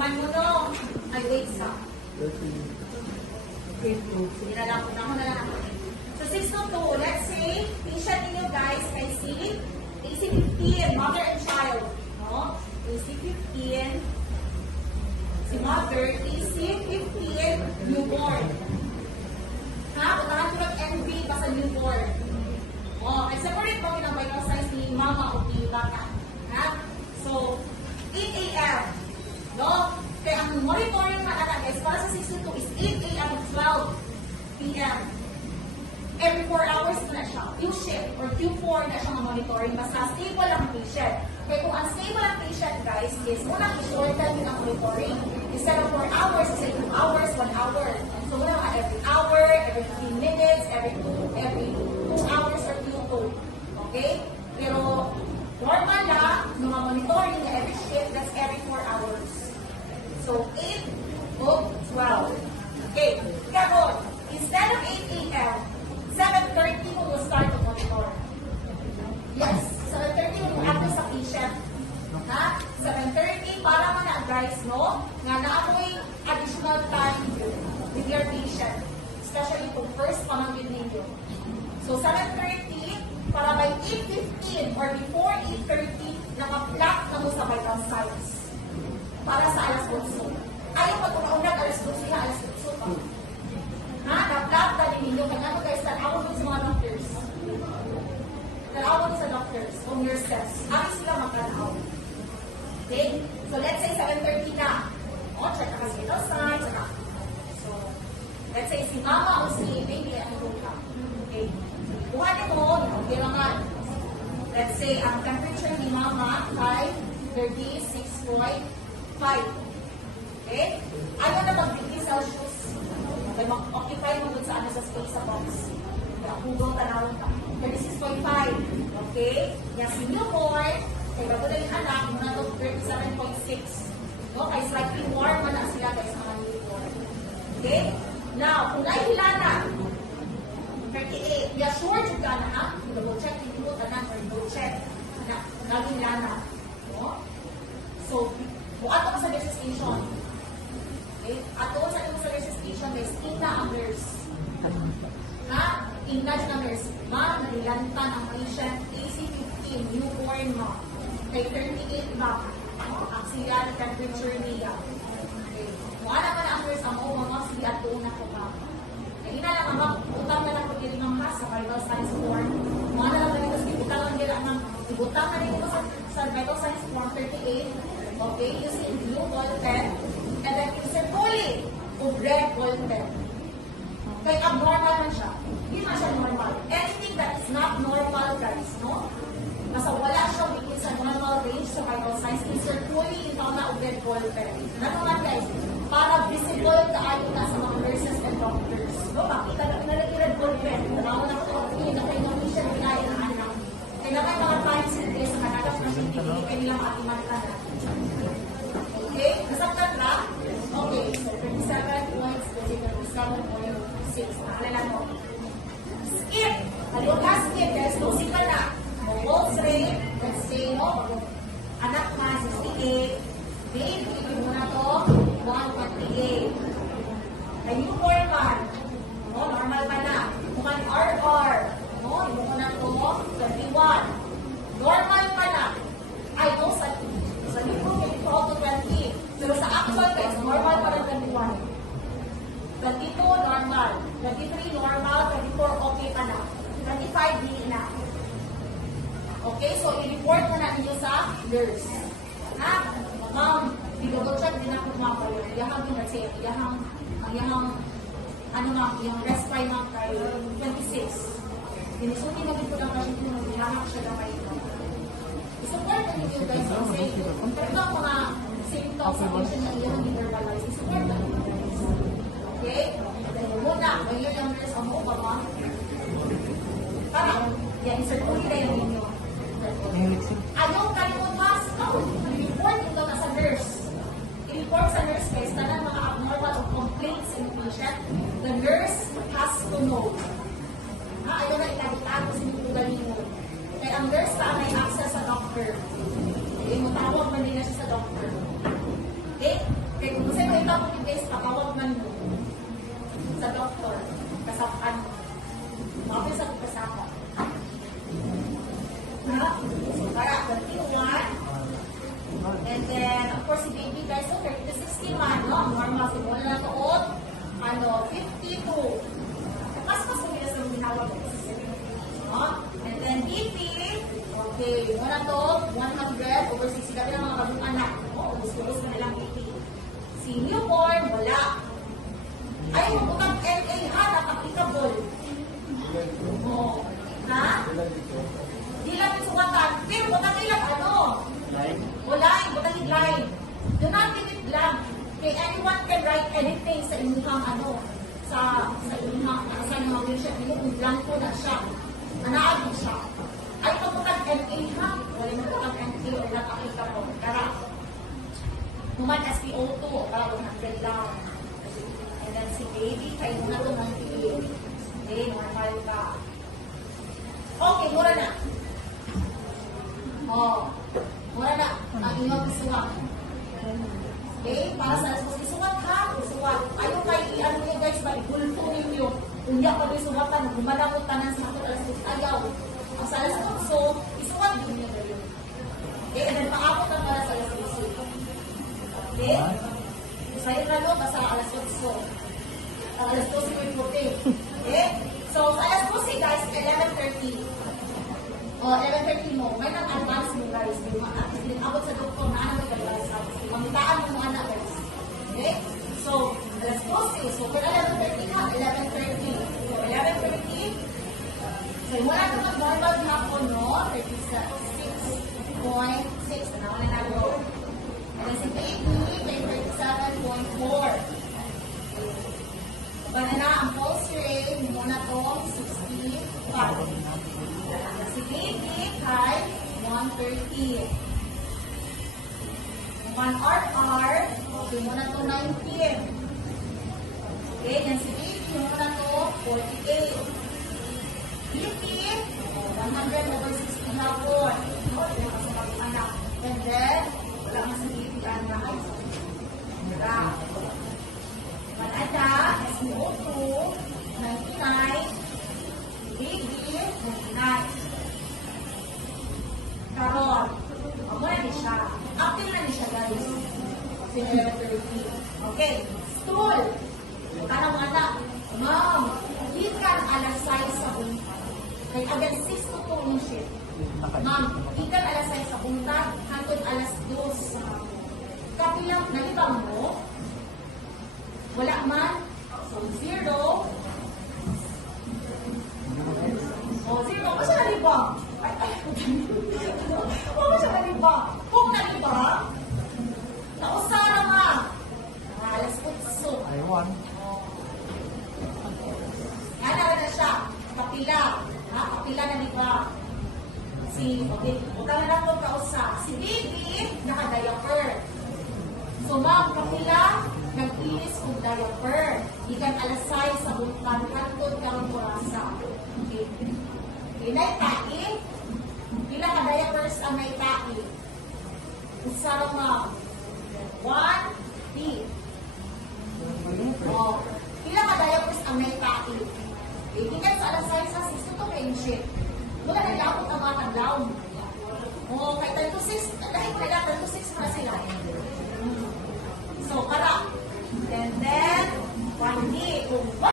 Tuman mo no. Ay, wait sa. Nilalako na ako na lang. So, 6 to 2, let's say, patient ninyo guys, ay si AC15, mother and child. No? AC15, si mother, AC15, newborn. Ha? Puntahan ko ng NB basta newborn. O, separate mo ng vital signs ni mama o ni bata. Ha? So, 8 a.m. No? Kaya ang monitoring na anak guys, para sa 6 to 2 is 8 a.m. to 12 p.m. Every 4 hours na siya. Q-shift or Q4 na siya ng monitoring. Basta stable ang patient. Kaya kung unstable ang patient guys, is muna i-shorten din ang monitoring. Instead of 4 hours, say 2 hours, 1 hour. And so muna every hour, every 15 minutes, every 2 hours or Q2. Okay? Pero normal na, mga monitoring na every shift, that's every 4 hours. So, 8 to 12. Okay. Kaya instead of 8 a.m., 7:30 mo will start to monitor. Yes, 7:30 mo active sa patient. Ha? 7:30 para man guys, no? Nga naamoy additional time with your patient. Especially kung first pamangkin ninyo. So, 7:30 para by 8:15 or before 8:30, naka-block na mo sa vital signs. Para sa alas 8. Ayaw pa kung maunag alas 12, alas 8 pa. Ha? Na-block na din ninyo. Kanya mo guys, tanawag mo sa mga doctors. Tanawag mo sa doctors o nurses. Ari sila magkanaw. Okay? So, let's say 7:30 na. O, check na kasi vital signs. So, let's say si mama o si baby ay ang ka. Okay? Buhanin mo, kailangan. Let's say, ang temperature ni mama ay 36.5. Okay? Ano na mag-degree Celsius? Okay, mag-occupy mo dun sa ano sa space sa box. Kaya Google tanawin ka. 36.5. Okay? Yan si newborn, kaya bago na yung anak, muna to 37.6. No? Kaya slightly warm na sila guys mga newborn. Okay? Now, kung nahihilana, 38. We are sure to ka na, ha? Double check, hindi mo tanan or double check. Na, nahihilana. No? So, buat ako sa nurse station. Okay? At doon sa nurse station, may ina ang nurse. Ha? Ina na nurse. Ma, nalilantan ang patient AC15, newborn ma. Kay 38 ba? Auxiliary temperature niya. Okay. Buat naman ang nurse, ang mga sige at doon na ko ba. Kaya ina lang ang utang na lang ko din ng sa vital signs form. Mga na lang ganito, sige, utang lang din ang ibutang na rin ito sa vital signs form 38. Okay, using blue ball pen, and then using fully of red ball pen. Kaya abnormal na siya. Hindi na siya normal. Anything that is not normal, guys, no? Nasa wala siya within sa normal range sa vital signs, insert fully in na of red ball pen. Naman guys, para visible tayo na sa mga nurses and doctors. No, makita na pinalagi red ball pen. Tanaw na ko, hindi na kayo ng mission pinaya ng anak. Kaya naman mga times hindi sa kanagas na hindi kayo nilang atimantan na. Okay? Nasaktan na? Okay. So, 27 points, 27.6. Nakalala mo. Skip! Aliw ka, skip. There's no signal na. Pulse rate, let's say, no? Anak na, 68. Babe, ibig mo na to, 128. Ay, newborn man. No, normal pa na. Mukhang RR. No, ibig mo na to, 21. Normal pa na. Ay, no, sa libro, may to 20. Pero sa actual guys, normal pa rin 21. 22, normal. 23, normal. 24, okay pa na. 25, hindi na. Okay, so i-report mo na ninyo sa nurse. Ha? Ma'am, i-double-check din ako mga kayo. Iyahang din natin. Iyahang, ano ma'am, yung respire ma'am tayo, 26. Dinusuti na dito lang kasi kung iyahang siya na kayo. I-support na ninyo guys kasi pero mga symptoms sa patient na iyahang verbalize. I-support na ninyo guys. Okay? Muna, kayo yung nurse ang buo ba ma'am? Para, yan, i-circulate na yung ninyo. Ayaw kayo mas, i-report ito na sa nurse. I-report sa nurse guys, na mga abnormal or complaints in the patient, the nurse has to know. Ayaw na ikalitago sa mga mo. Kaya ang nurse pa may access sa doctor. Okay, matawag man din na siya sa doctor. Okay? makita mo ni guys, pakawag man mo sa doktor, kasapan mo. Mabis ako kasapa. Ha? So, para 21. And then, of course, si baby guys, so 30 to 61, no? Normal, si muna na tuot, 52. Mas kumilas ng ginawa guys. No? And then, BP, okay, muna to, 100 over 60, dati ng mga bagong anak. No? Gusto-gusto na nilang BP. Si newborn, wala. Ay, magputang LA ha, not-applicable. Oo. Ha? Di lang isungatan. Pero butang ilang ano? Wala, butang line. Do not give it blank. Okay, anyone can write anything sa inyong ano, sa inyong sa inyong workshop niyo kung blanco na siya. Manaagin siya. Ay, pagputang LA ha? Wala mo putang LA or not-applicable. Kara. Human SPO2, para 100 lang. And then si baby, kayo na ito 98. Okay, normal ka. Okay, mura na. Oh, mura na. Ang inyong isuwag. Okay, para sa isuwag ha, isuwag. Ayaw kayo i-ano nyo guys, gulto ninyo. Kung di ako isuwatan, gumalamot tanan sa mga alas ayaw. Ang sa alas so, isuwag ninyo na yun. Okay, and then paabot ang para sa alas okay? Sa'yo na lo, basta alas 8. Alas 12 ko yung puti. Okay? So, sa alas 12 guys, 11:30. O, 11:30 mo. May nang-advance mo guys. Abot sa doktor na ano ka guys. Mamitaan mo mga anak guys. Okay? So, alas 12. So, kung 11:30 ka, 11:30. So, 11:30. So, wala ka mag-normal hapon, no? 36.6. Ano na nalo? And then si baby, may 37.4. Banana, ang pulse rate, muna to, 65. Si baby, kay 130. 1 RR, okay, muna to 19. Okay, then si baby, muna to 48. BP, 100 over 60 hapon. Okay, kasi mag-anak. And then, wala nga sa BP, anak. Wala. Manada, SPO2, 99. Baby, 99. Karon, muna din siya. Apil na din siya, guys. Sinila 30. Okay. Stool. Tanong anak, ma'am, ikan alas 6 sa buntag. Kaya agad 6 to 2 yung shift. Ma'am, ikan alas 6 sa buntag, hangtod alas 2 sa kapilang, nalibang mo? Wala man. So, 0. O, 0. Kung siya nalibang? Kung siya nalibang? Kung nalibang, nausara ma. Alas 8. Aywan. Yan na siya. Kapila. Ha? Kapila na libang. Okay, utang na lang kausa. Si baby, naka-diaper. So, ma'am, kapila, nag-inis kong diaper. Ikan alas 6 sa buntag, hantod kang kurasa. Okay. Okay, naitai. Pila ka diapers ang naitai. Usara, ma'am.